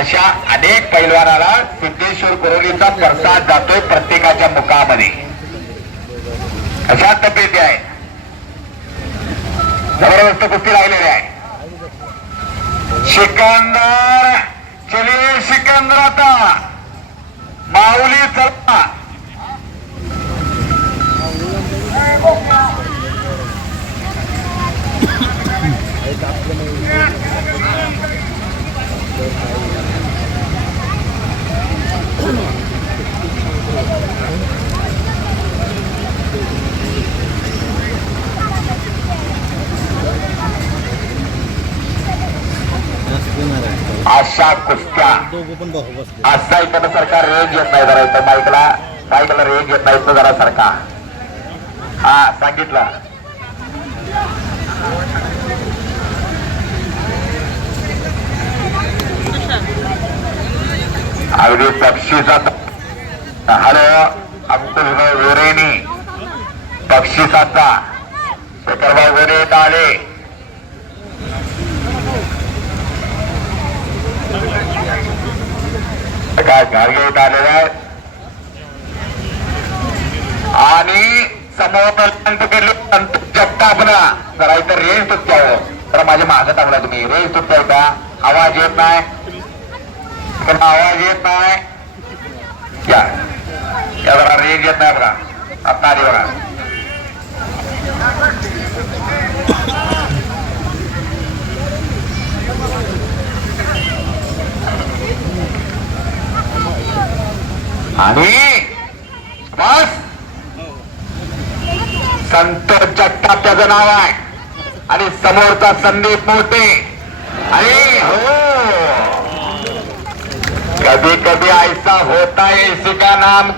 अशा अनेक पैलवानाला सिद्धेश्वर कुरोलीचा प्रसाद जातोय प्रत्येकाच्या मुखामध्ये. अशा तब्येती आहे जबरदस्त कुस्ती लागलेली आहे. सिकंदर चलिए सिकंदर आता. माऊली चला. अशा कुस्त्या. असा इथं सरकार रेंज येत नाही जरा इथं बाईकला. बाईकला रेंज येत नाही इथं जरा सरका. हा सांगितलं. अगदी पक्षीचा हॅलो आमचं अंकुश विरेनी बक्षिसाचा शेखरभाऊ गोरे आले. काय गाडगे इथं आलेला आहे. आणि समोर जगतापना. जरा इथं रेंज तुटत्यावं तर माझ्या मागं टाकला तुम्ही. रेंज तुटताय का आवाज येत नाही. आवाज येत नाही. या. जरा रेंज येत नाही बघा. आता आली बघा. आणि बस. संत जगताप त्याचं नाव आहे. आणि समोरचा संदीप मोठे आणि हो. कधी कधी ऐसा होता है इसी का नाम.